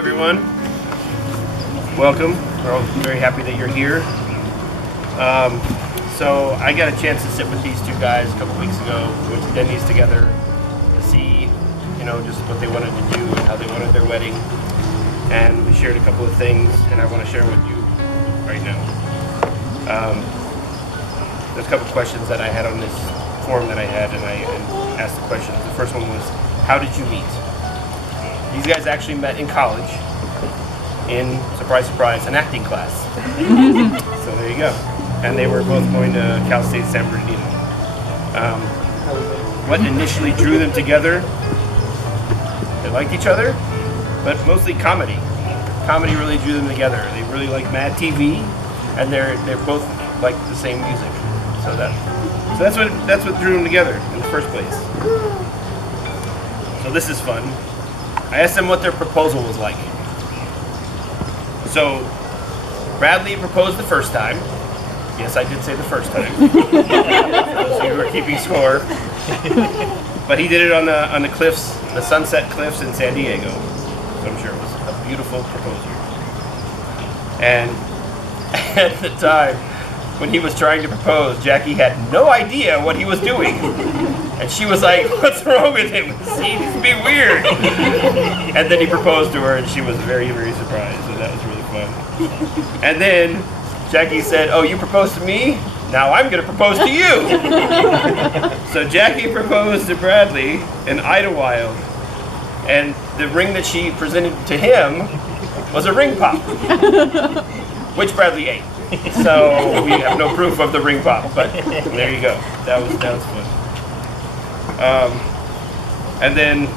everyone. Welcome. We're all very happy that you're here. So I got a chance to sit with these two guys a couple weeks ago. We went to Denny's together to see, just what they wanted to do and how they wanted their wedding. And we shared a couple of things, and I want to share with you right now. There's a couple of questions that I had on this form that I had, and I asked the questions. The first one was, how did you meet? These guys actually met in college in, surprise, surprise, an acting class. So there you go. And they were both going to Cal State San Bernardino. What initially drew them together? They liked each other, but mostly comedy. Comedy really drew them together. They really like Mad TV, and they're both like the same music. So that's what drew them together in the first place. So this is fun. I asked them what their proposal was like. So Bradley proposed the first time. Yes, I did say the first time. For those of you who are keeping score. But he did it on the cliffs, the Sunset Cliffs in San Diego. So I'm sure it was a beautiful proposal. And at the time, when he was trying to propose, Jackie had no idea what he was doing. And she was like, what's wrong with him? He seems to be weird. And then he proposed to her, and she was very, very surprised. So that was really fun. And then Jackie said, oh, you proposed to me? Now I'm going to propose to you. So Jackie proposed to Bradley in Idlewild. And the ring that she presented to him was a ring pop, which Bradley ate. So we have no proof of the ring pop, but there you go. That was fun. And then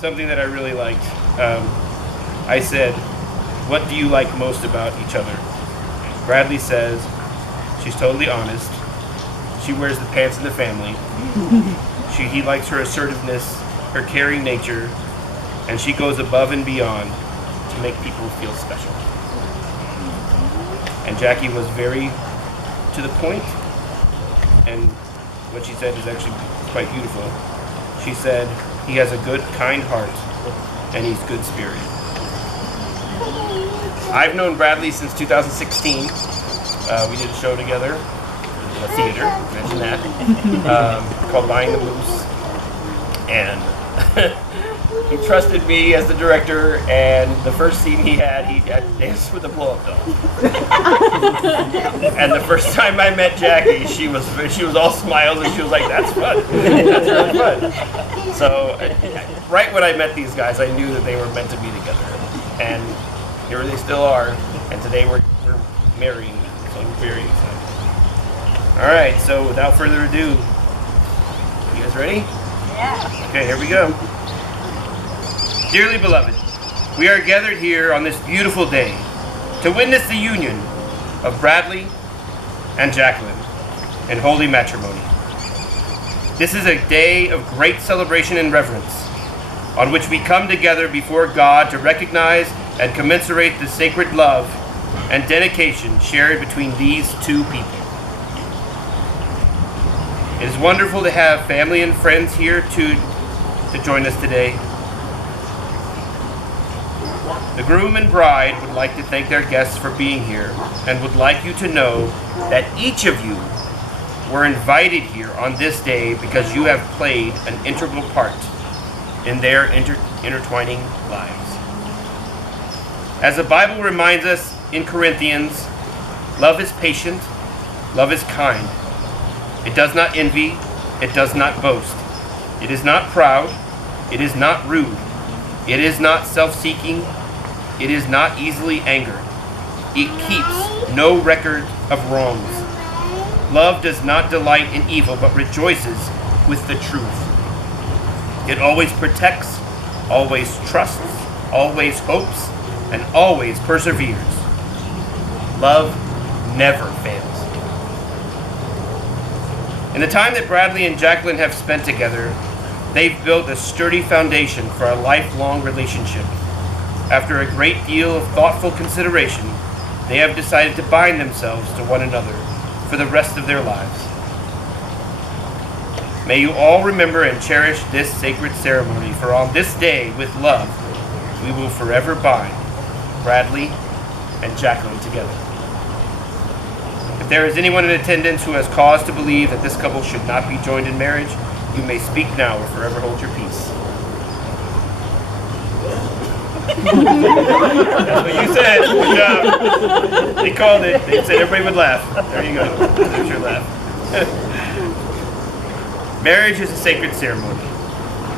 something that I really liked, I said, what do you like most about each other? Bradley says, she's totally honest. She wears the pants in the family. He likes her assertiveness, her caring nature, and she goes above and beyond to make people feel special. And Jackie was very to the point, and what she said is actually quite beautiful. She said, he has a good, kind heart, and he's good spirited. I've known Bradley since 2016. We did a show together in a theater, mention that, called Buying the Moose. And he trusted me as the director, and the first scene he had danced with a blow-up doll. And the first time I met Jackie, she was all smiles, and she was like, that's fun. That's really fun. So right when I met these guys, I knew that they were meant to be together. And here they still are, and today we're marrying, so I'm very excited. All right, so without further ado, you guys ready? Yeah. Okay, here we go. Dearly beloved, we are gathered here on this beautiful day to witness the union of Bradley and Jacqueline in holy matrimony. This is a day of great celebration and reverence, on which we come together before God to recognize and commiserate the sacred love and dedication shared between these two people. It is wonderful to have family and friends here to join us today. The groom and bride would like to thank their guests for being here and would like you to know that each of you were invited here on this day because you have played an integral part in their intertwining lives. As the Bible reminds us in Corinthians, love is patient, love is kind. It does not envy, it does not boast. It is not proud, it is not rude. It is not self-seeking, it is not easily angered. It keeps no record of wrongs. Love does not delight in evil, but rejoices with the truth. It always protects, always trusts, always hopes, and always perseveres. Love never fails. In the time that Bradley and Jacqueline have spent together, they've built a sturdy foundation for a lifelong relationship. After a great deal of thoughtful consideration, they have decided to bind themselves to one another for the rest of their lives. May you all remember and cherish this sacred ceremony, for on this day, with love, we will forever bind Bradley and Jacqueline together. If there is anyone in attendance who has cause to believe that this couple should not be joined in marriage, you may speak now or forever hold your peace. That's what you said. Good job. They called it. They said everybody would laugh. There you go. There's your laugh. Marriage is a sacred ceremony.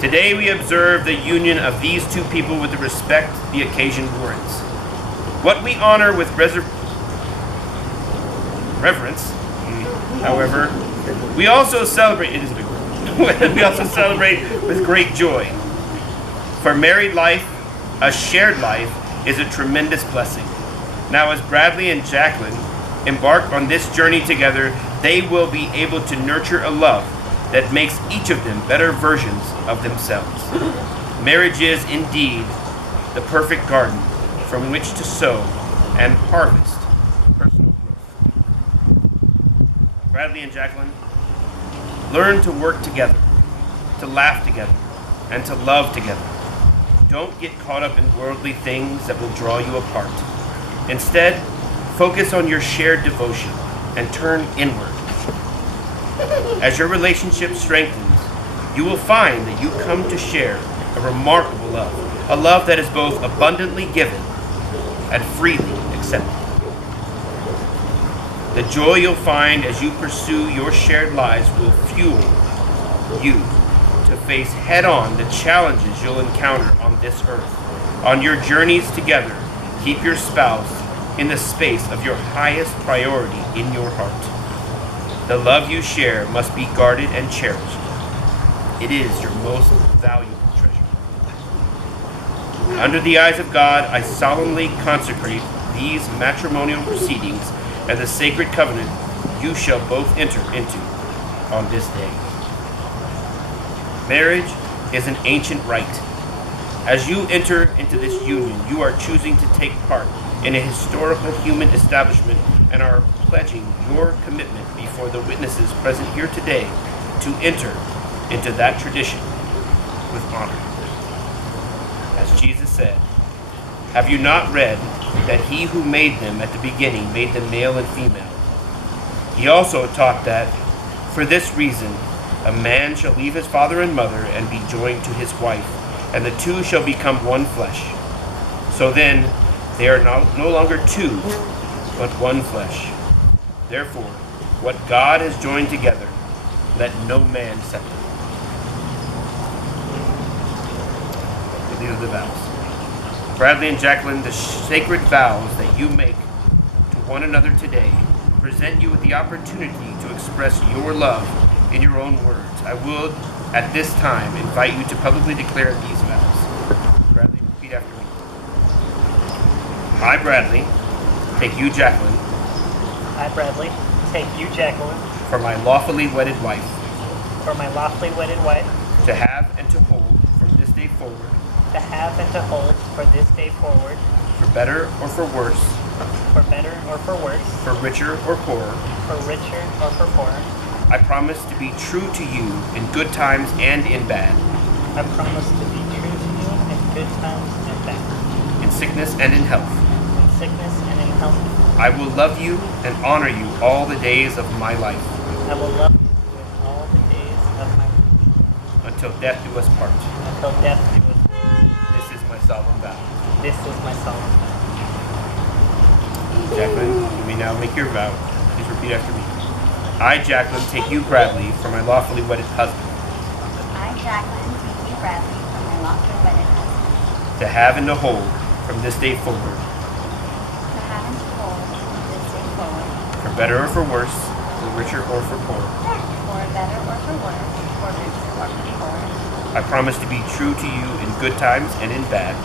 Today we observe the union of these two people with the respect the occasion warrants. What we honor with reverence, however, we also celebrate. It is a big word. We also celebrate with great joy. For married life, a shared life, is a tremendous blessing. Now, as Bradley and Jacqueline embark on this journey together, they will be able to nurture a love that makes each of them better versions of themselves. Marriage is indeed the perfect garden from which to sow and harvest personal growth. Bradley and Jacqueline, learn to work together, to laugh together, and to love together. Don't get caught up in worldly things that will draw you apart. Instead, focus on your shared devotion and turn inward. As your relationship strengthens, you will find that you come to share a remarkable love, a love that is both abundantly given and freely accepted. The joy you'll find as you pursue your shared lives will fuel you to face head-on the challenges you'll encounter on this earth. On your journeys together, keep your spouse in the space of your highest priority in your heart. The love you share must be guarded and cherished. It is your most valuable treasure. Under the eyes of God, I solemnly consecrate these matrimonial proceedings and the sacred covenant you shall both enter into on this day. Marriage is an ancient rite. As you enter into this union, you are choosing to take part in a historical human establishment and are pledging your commitment before the witnesses present here today to enter into that tradition with honor. As Jesus said, have you not read that he who made them at the beginning made them male and female? He also taught that, for this reason, a man shall leave his father and mother and be joined to his wife, and the two shall become one flesh. So then, they are no longer two, but one flesh. Therefore, what God has joined together, let no man separate. So these are the vows. Bradley and Jacqueline, the sacred vows that you make to one another today present you with the opportunity to express your love in your own words. I will, at this time, invite you to publicly declare these vows. Bradley, repeat after me. I, Bradley, take you, Jacqueline. I, Bradley, take you, Jacqueline. For my lawfully wedded wife. For my lawfully wedded wife. To have and to hold from this day forward. To have and to hold for this day forward. For better or for worse. For better or for worse. For richer or poorer. For richer or for poorer. I promise to be true to you in good times and in bad. I promise to be true to you in good times and bad. In sickness and in health. In sickness and in health. I will love you and honor you all the days of my life. I will love you in all the days of my life. Until death do us part. Until death do us part. This is my solemn vow. This is my solemn vow. Jacqueline, you may now make your vow. Please repeat after me. I, Jacqueline, take you, Bradley, for my lawfully wedded husband. I, Jacqueline, take you, Bradley, for my lawfully wedded husband. To have and to hold from this day forward. To have and to hold from this day forward. For better or for worse, for richer or for poorer. For better or for worse, for richer or for poorer. I promise to be true to you in good times and in bad.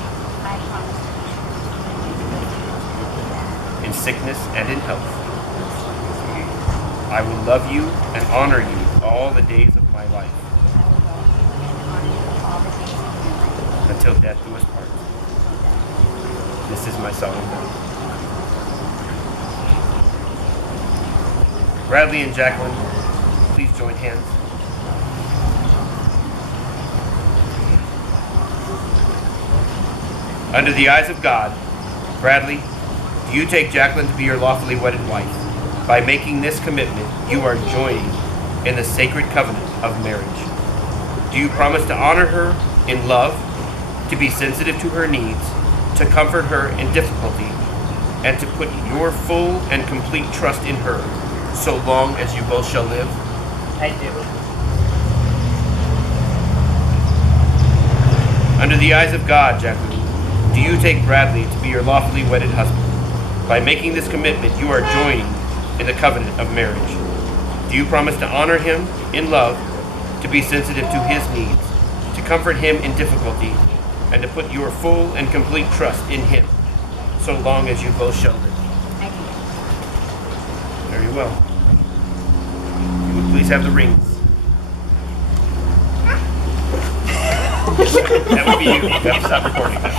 I promise to be true to you in good times and in bad. In sickness and in health. In sickness and in health. I will love you and honor you all the days of my life. I will love you and honor you all the days of my life. Until death do us part. This is my solemn vow. Bradley and Jacqueline, please join hands. Under the eyes of God, Bradley, do you take Jacqueline to be your lawfully wedded wife? By making this commitment, you are joining in the sacred covenant of marriage. Do you promise to honor her in love, to be sensitive to her needs, to comfort her in difficulty, and to put your full and complete trust in her, so long as you both shall live? I do. Under the eyes of God, Jacqueline, do you take Bradley to be your lawfully wedded husband? By making this commitment, you are joining in the covenant of marriage. Do you promise to honor him in love, to be sensitive to his needs, to comfort him in difficulty, and to put your full and complete trust in him, so long as you both shall live? I do. Very well. You would please have the rings. That would be you. You have to stop recording that.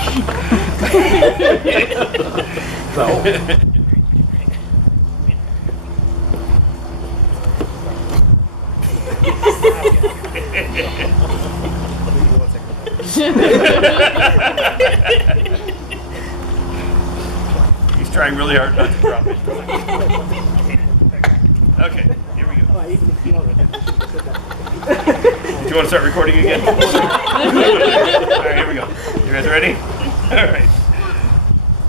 He's trying really hard not to drop it. Okay, here we go. Do you want to start recording again? All right, here we go. You guys ready? All right.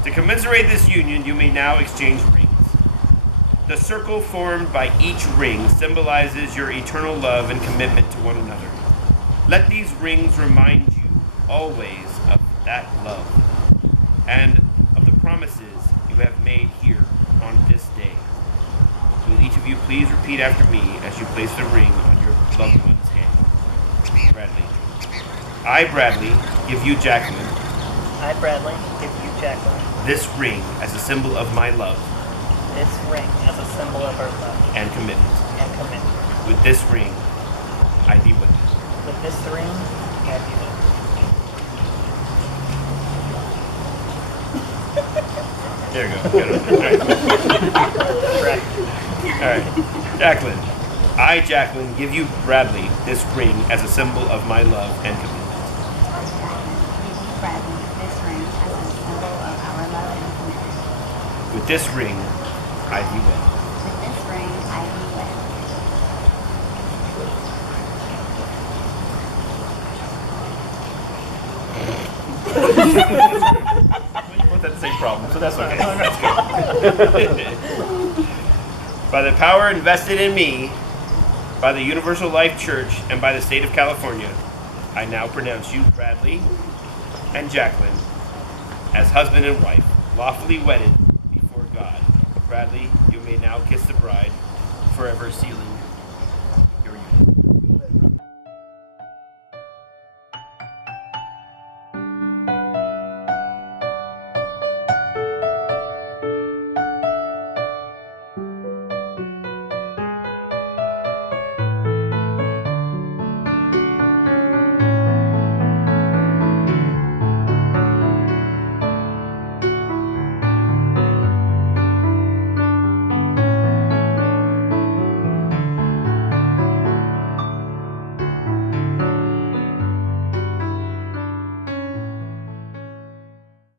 To commemorate this union, you may now exchange rings. The circle formed by each ring symbolizes your eternal love and commitment to one another. Let these rings remind you always of that love and of the promises you have made here on this day. Will each of you please repeat after me as you place the ring on your loved one's hand? Bradley. I, Bradley, give you, Jacqueline, I, Bradley, give you, Jacqueline, this ring as a symbol of my love this ring as a symbol of our love and commitment. and commitment. With this ring, I thee wed. With this ring, I do it. There you go. Got it. Correct. All right. Jacqueline. I, Jacqueline, give you, Bradley, this ring as a symbol of my love and commitment. Bradley, this ring as a symbol of our love and commitment. With this ring, I thee wed. With this ring, I thee wed. We both had the same problem, so that's okay. That's good. By the power invested in me by the Universal Life Church and by the state of California, I now pronounce you, Bradley and Jacqueline, as husband and wife, lawfully wedded before God. Bradley, you may now kiss the bride, forever sealing